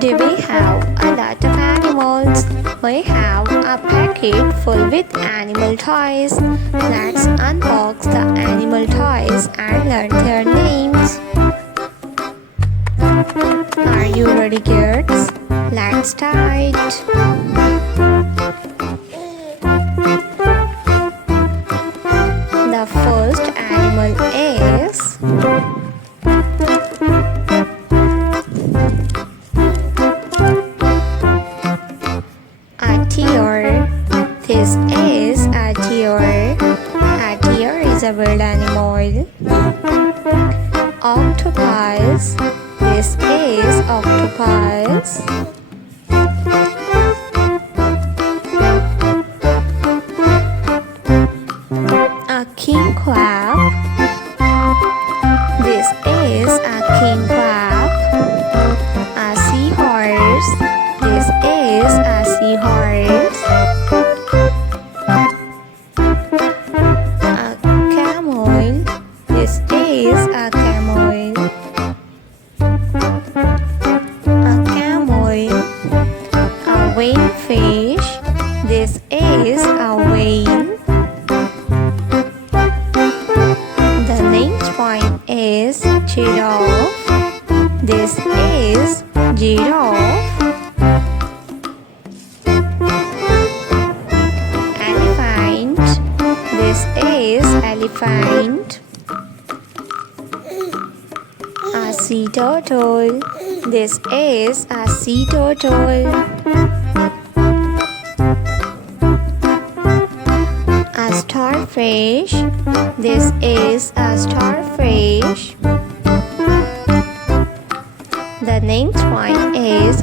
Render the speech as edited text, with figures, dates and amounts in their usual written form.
Today we have a lot of animals. We have a packet full with animal toys. Let's unbox the animal toys and learn their names. Are you ready, kids? Let's start. The first animal is a deer. This is a deer. A deer is a wild animal. Octopus. This is octopus. A king crab. This is a king crab. A seahorse. This is a seahorse. A camel. This is a camel. A camel. A whale fish. This is a whale. The next one is giraffe. This is giraffe. Elephant. This is elephant. A sea turtle. This is a sea turtle. A starfish. This is a starfish. The next one is